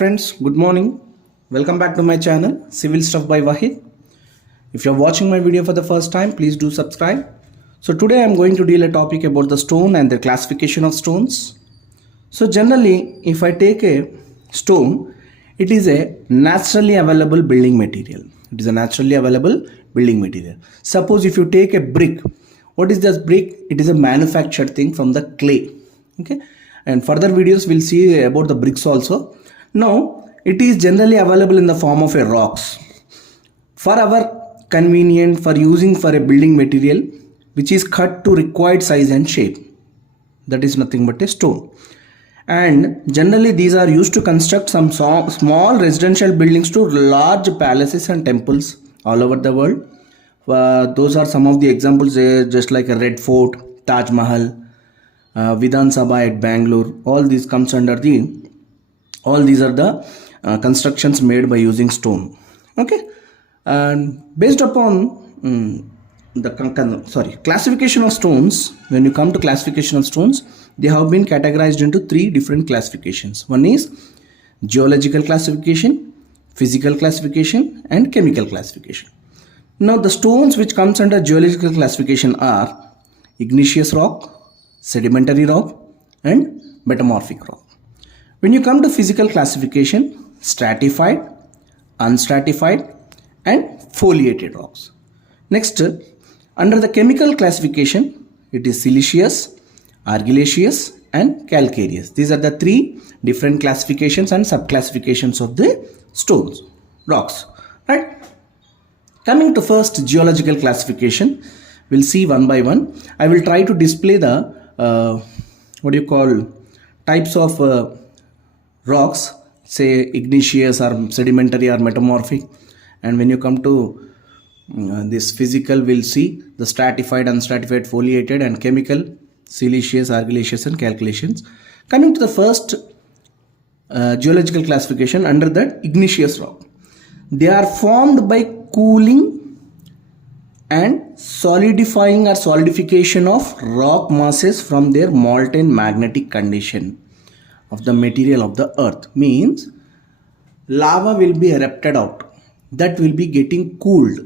friends, good morning. Welcome back to my channel Civil Stuff by Waheed. If you are watching my video for the first time, please do subscribe. So today I am going to deal a topic about the stone and the classification of stones. So generally, if I take a stone, it is a naturally available building material. It is a naturally available building material. Suppose if you take a brick, what is this brick? It is a manufactured thing from the clay. Okay, and further videos we'll see about the bricks also. Now it is generally available in the form of a rocks. For our convenient for using for a building material which is cut to required size and shape, that is nothing but a stone. And generally these are used to construct some small residential buildings to large palaces and temples all over the world. Those are some of the examples, just like a Red Fort, Taj Mahal, Vidhan Sabha at Bangalore. All these comes under all these are the constructions made by using stone. Okay, and based upon classification of stones, when you come to classification of stones, they have been categorized into three different classifications. One is geological classification, physical classification, and chemical classification. Now the stones which comes under geological classification are igneous rock, sedimentary rock, and metamorphic rock. When you come to physical classification, stratified, unstratified, and foliated rocks. Next, under the chemical classification, it is siliceous, argyllaceous, and calcareous. These are the three different classifications and subclassifications of the stones, rocks, right? Coming to first geological classification, we'll see one by one. I will try to display the types of rocks, say igneous or sedimentary or metamorphic. And when you come to this physical, we'll see the stratified, unstratified, foliated, and chemical, siliceous, argyllaceous, and calcareous. Coming to the first geological classification, under that igneous rock, they are formed by cooling and solidifying or solidification of rock masses from their molten magnetic condition of the material of the earth. Means lava will be erupted out, that will be getting cooled.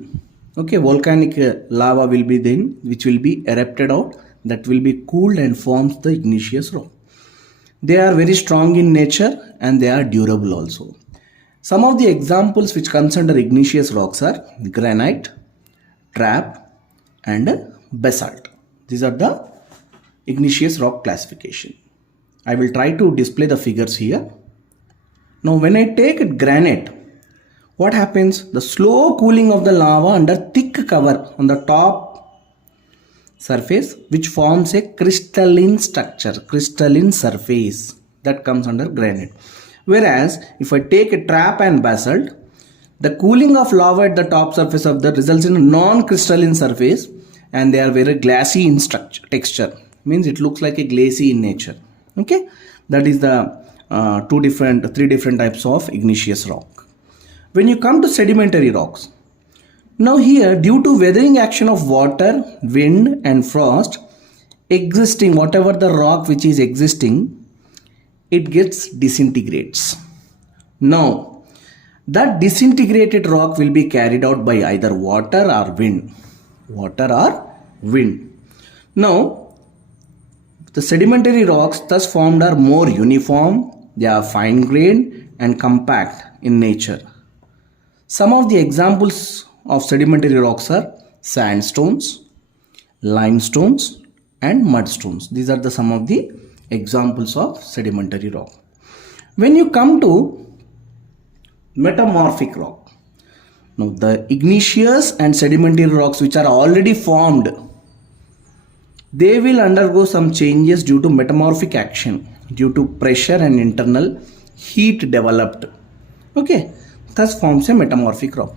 Okay, volcanic lava will be then which will be erupted out, that will be cooled and forms the igneous rock. They are very strong in nature and they are durable also. Some of the examples which comes under igneous rocks are granite, trap, and basalt. These are the igneous rock classification. I will try to display the figures here. Now when I take granite, what happens? The slow cooling of the lava under thick cover on the top surface, which forms a crystalline structure, crystalline surface, that comes under granite. Whereas if I take a trap and basalt, the cooling of lava at the top surface of that results in a non-crystalline surface, and they are very glassy in structure, texture. Means it looks like a glassy in nature. Okay, that is the three different types of igneous rock. When you come to sedimentary rocks, now here due to weathering action of water, wind, and frost, existing whatever the rock which is existing, it gets disintegrates. Now that disintegrated rock will be carried out by either water or wind. Now the sedimentary rocks thus formed are more uniform, they are fine grained and compact in nature. Some of the examples of sedimentary rocks are sandstones, limestones, and mudstones. These are some of the examples of sedimentary rock. When you come to metamorphic rock, now the igneous and sedimentary rocks which are already formed, they will undergo some changes due to metamorphic action, due to pressure and internal heat developed. Okay, thus forms a metamorphic rock.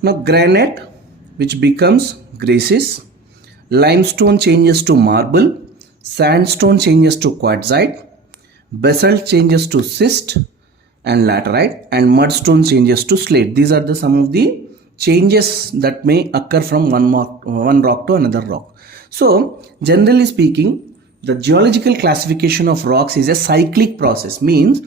Now granite, which becomes grasious, limestone changes to marble, sandstone changes to quartzite, basalt changes to schist and laterite, and mudstone changes to slate. These are some of the changes that may occur from one rock to another rock. So generally speaking, the geological classification of rocks is a cyclic process. Means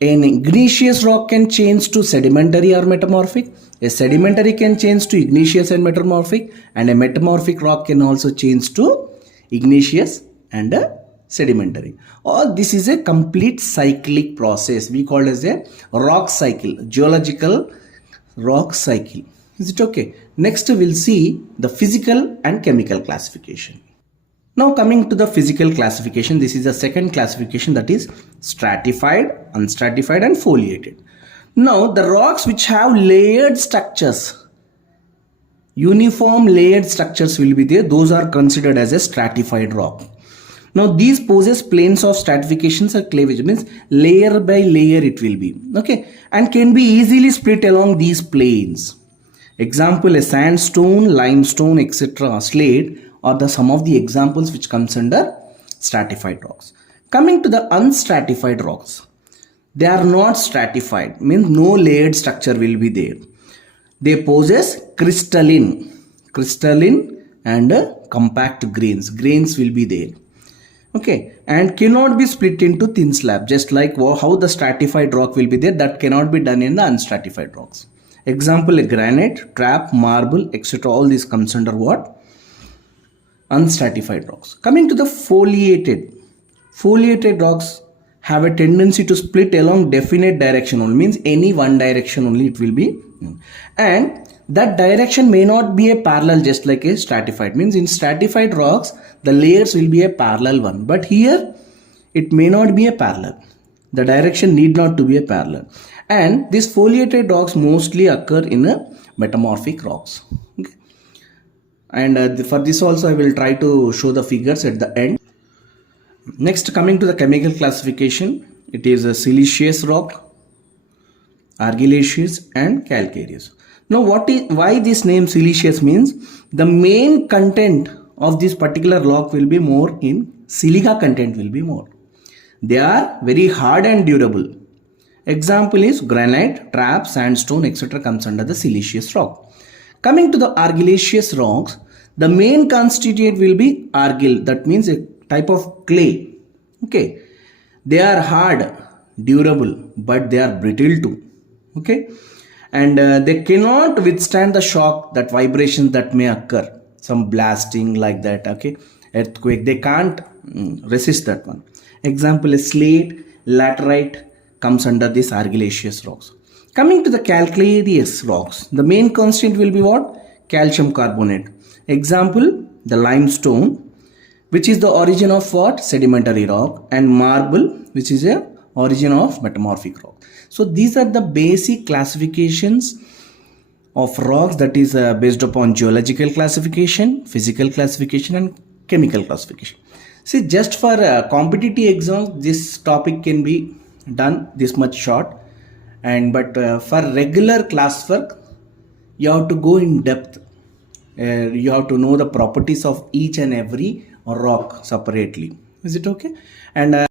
An igneous rock can change to sedimentary or metamorphic. A sedimentary can change to igneous and metamorphic, and a metamorphic rock can also change to igneous and sedimentary. All this is a complete cyclic process. We call it as a rock cycle, geological rock cycle. Is it okay? Next we'll see the physical and chemical classification. Now coming to the physical classification, this is the second classification, that is stratified, unstratified and foliated. Now the rocks which have layered structures, uniform layered structures will be there, those are considered as a stratified rock. Now these poses planes of stratifications or cleavage, means layer by layer it will be, okay, and can be easily split along these planes. Example, a sandstone, limestone, etc., slate are the some of the examples which comes under stratified rocks. Coming to the unstratified rocks, they are not stratified, means no layered structure will be there. They possess crystalline and compact grains will be there, okay, and cannot be split into thin slab, just like how the stratified rock will be there, that cannot be done in the unstratified rocks. Example, a granite, trap, marble, etc., all these comes under what? Unstratified rocks. Coming to the foliated rocks have a tendency to split along definite direction only, means any one direction only it will be, and that direction may not be a parallel, just like a stratified, means in stratified rocks the layers will be a parallel one, but here it may not be a parallel, the direction need not to be a parallel, and these foliated rocks mostly occur in a metamorphic rocks, okay. And for this also I will try to show the figures at the end. Next, coming to the chemical classification, it is a siliceous rock, argillaceous and calcareous. Now why this name siliceous means the main content of this particular rock will be more in silica content will be more. They are very hard and durable. Example is granite, trap, sandstone, etc. comes under the siliceous rock. Coming to the argillaceous rocks, the main constituent will be argil, that means a type of clay, okay. They are hard, durable, but they are brittle too, okay, and they cannot withstand the shock, that vibrations that may occur, some blasting like that, okay, earthquake, they can't resist that one. Example is slate, laterite comes under this argillaceous rocks. Coming to the calcareous rocks, the main constituent will be what? Calcium carbonate. Example, the limestone, which is the origin of what? Sedimentary rock, and marble, which is a origin of metamorphic rock. So these are the basic classifications of rocks, that is based upon geological classification, physical classification and chemical classification. See, just for competitive exams this topic can be done this much short, and but for regular classwork you have to go in depth. You have to know the properties of each and every rock separately. Is it okay? And